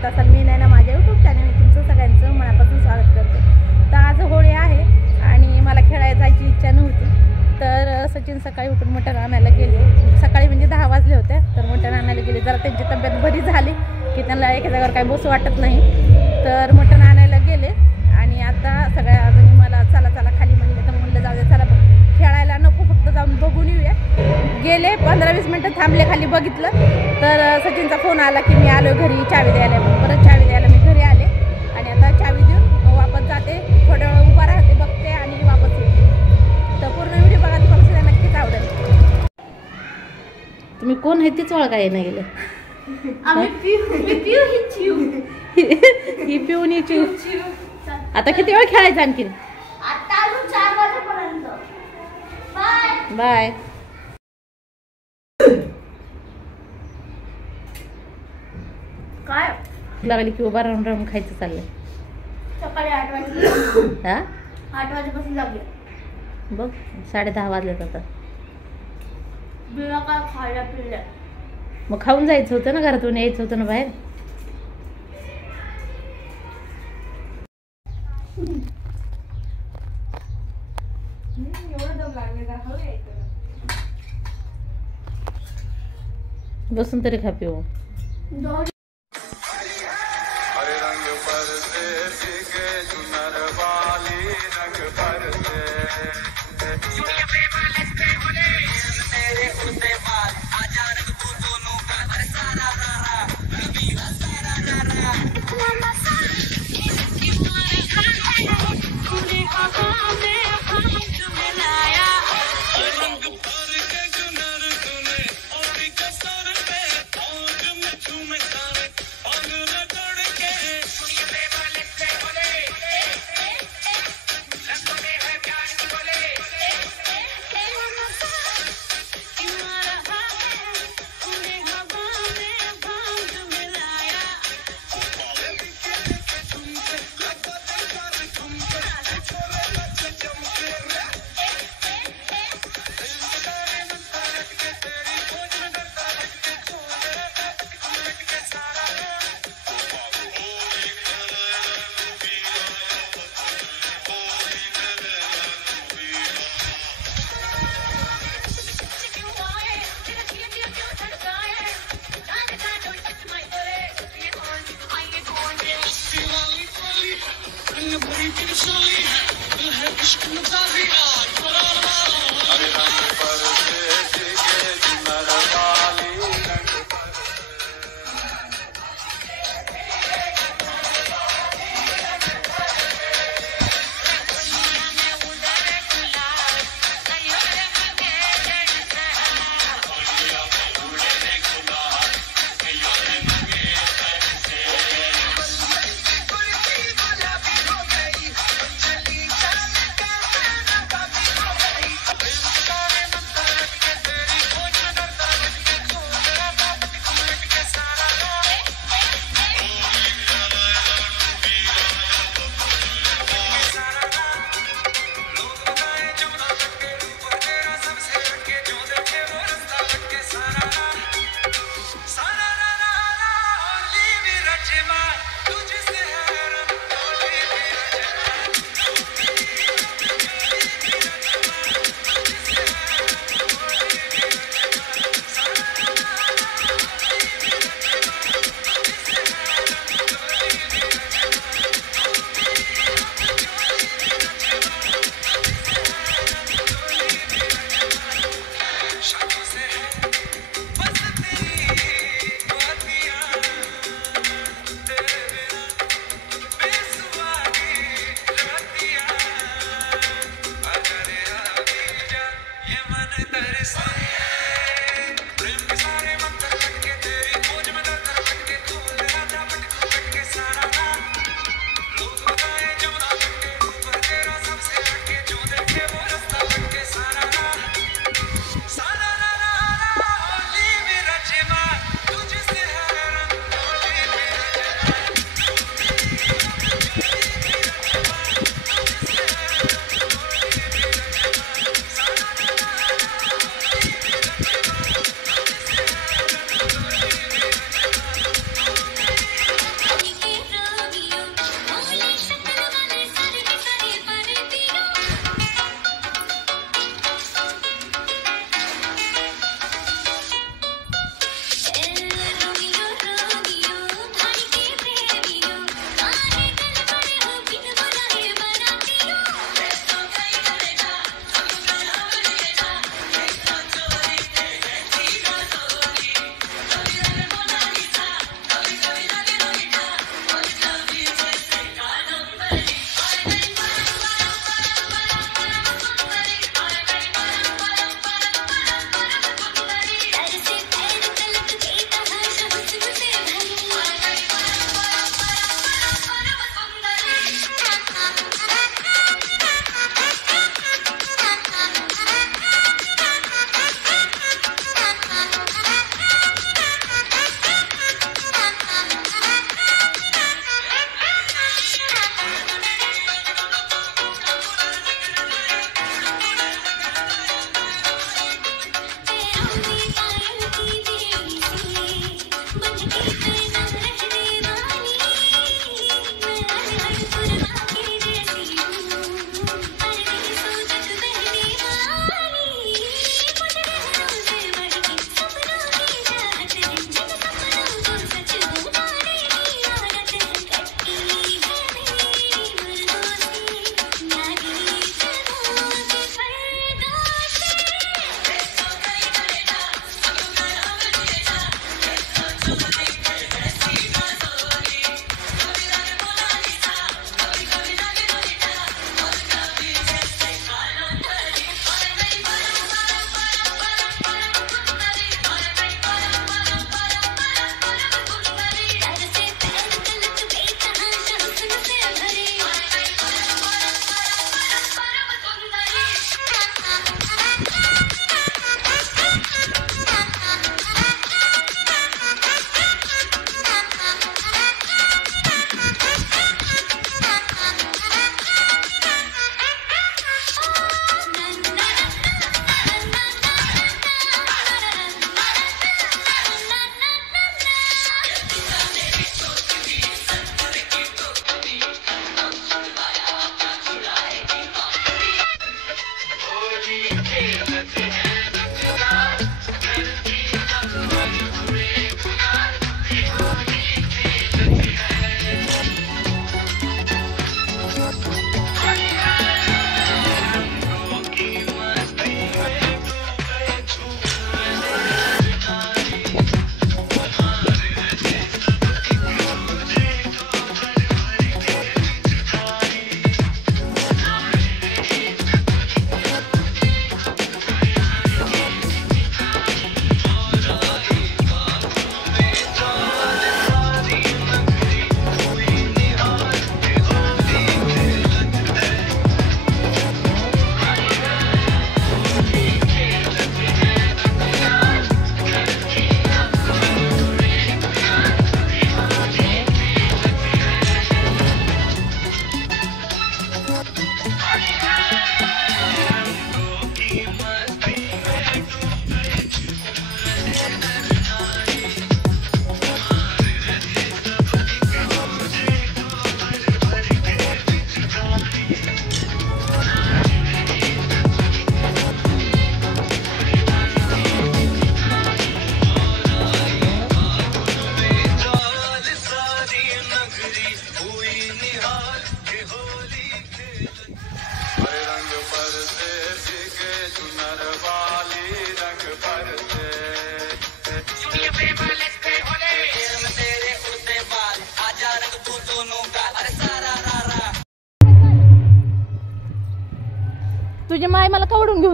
करत असाल, मी नाही ना माझ्या यूट्यूब चॅनल तुमचं सगळ्यांचं मनापासून स्वागत करते। तर आज होळी आहे आणि मला खेळायला जायची इच्छा नव्हती, तर सचिन सकाळी उठून मटण आणायला गेले। सकाळी म्हणजे 10 वाजले होते, तर मटण आणायला गेले। जरा त्यांची तब्येत बरी झाली की त्यांना एका जागेवर काही बसू वाटत नाही, तर मटण आणायला गेले। आणि आता सगळ्या जणी मला चला चला खाली म्हणले, तर म्हणलं जाऊ दे चला खेळायला नको, फक्त जाऊन बघून येऊया। गेले 15-20 मिनटं थांबले, खाली बघितलं तर सचिनचा फोन आला की मी आलो घरी चावी द्यायला। मग परत चावी द्यायला मी घरी आले आणि आता चावी देऊन वापस जाते, थोड्या वेळ उभा राहते, बघते आणि वापस येते। तर पूर्ण व्हिडिओ बघा, तुम्हाला सुद्धा नक्कीच आवडेल। तुम्ही कोण आहे तीच ओळखाय नाही गेले। ही पिऊन ही चिव। आता किती वेळ खेळायचं आणखी? आता अजून 4 वाजेपर्यंत। Bye bye. काय लागली की उभा राहून राहून खायचं चाललंय। सकाळी 8 वाजेपासून हा 8 वाजेपासून लागले बघ, 10:30 वाजलेत आता। बिना काय खायला पिल्या। मग खाऊन जायचं होतं ना, घरातून यायचं होतं ना बाहेर। बसून तरी खा पिऊ।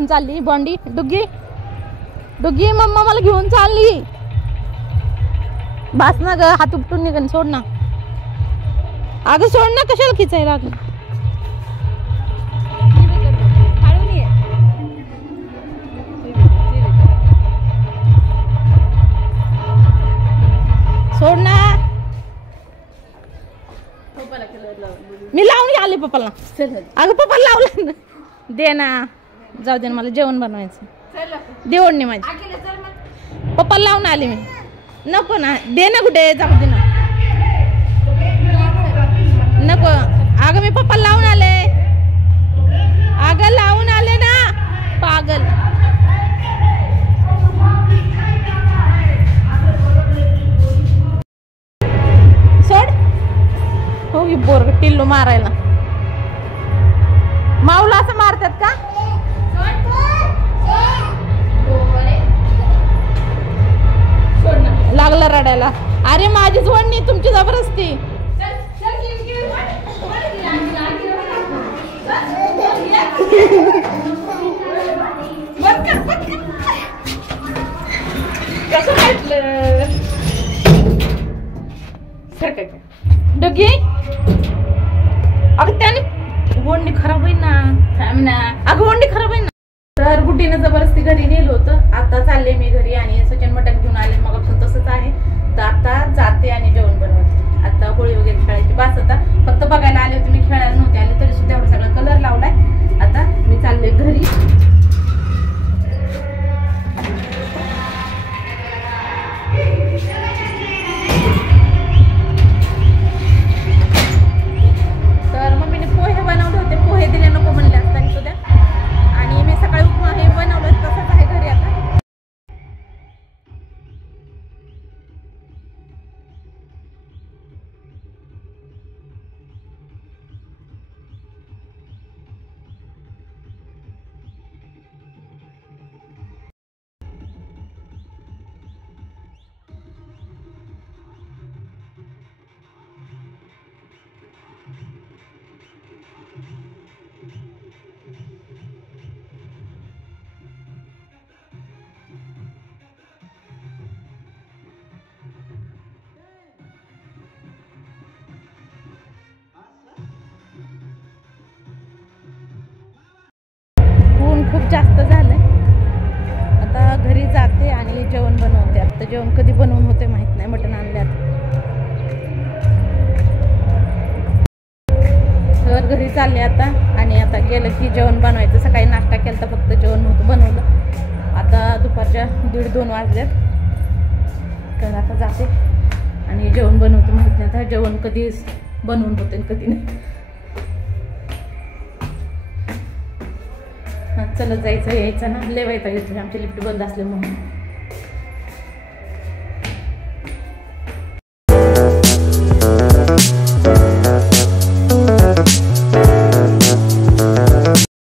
घेऊन चालली बॉन्डी डुग्गी डुग्गी मम्मा मला घेऊन चालली बास ना ग हात उपटून निघन सोड ना अगं सोड ना कशाला खिचायला लागलं सोड ना मी लावून आले पप्पाला अगं पप्पाला लावलं ना दे ना जाऊ दे ना मला जेवण बनवायचं दे ओढणी माझी पप्पाला लावून आले मी नको ना दे ना कुठे जाऊ दे ना नको अगं मी पप्पाला लावून आले अगं लावून आले ना पागल सोड हो की बोर टिल्लू मारायला माऊला असं मारतात का लागला रडायला अरे माझीच वडणी तुमची जबरदस्ती कसं वाटलं डुगी अगं त्याने वडणी खराब होईल ना अगं वडणी खराब होईल ना तर गुड्डीनं जबरदस्ती घरी नेलं होतं आता चालले मी घरी आणि सचिन मटण घेऊन आले मग तसंच आहे तर आता जाते आणि जेवण बनवते आता होळी वगैरे खेळायची बास आता फक्त बघायला आले होते मी खेळायला नव्हते आले तरी सुद्धा एवढा सगळा कलर लावलाय आता मी चालले घरी तर मम्मीने पोहे बनवले होते पोहे दिले नको म्हणले असताना सुद्धा आणि मी सकाळी उपमा हे बनवलं तसंच आहे घरी आता खूप जास्त झालंय आता घरी जाते आणि जेवण बनवते आता जेवण कधी बनवून होते माहित नाही मटण आणल्यात तर घरी चालले आता आणि आता गेलं की जेवण बनवायचं सकाळी नाश्ता केला तर फक्त जेवण नव्हतं बनवलं आता दुपारच्या 1:30-2 वाजल्यात तर आता जाते आणि जेवण बनवते माहित नाही आता जेवण कधी बनवून होते कधी नाही चलत जायचं यायचं ना लय वैताग येतो आमची लिफ्ट बंद असल्यामुळे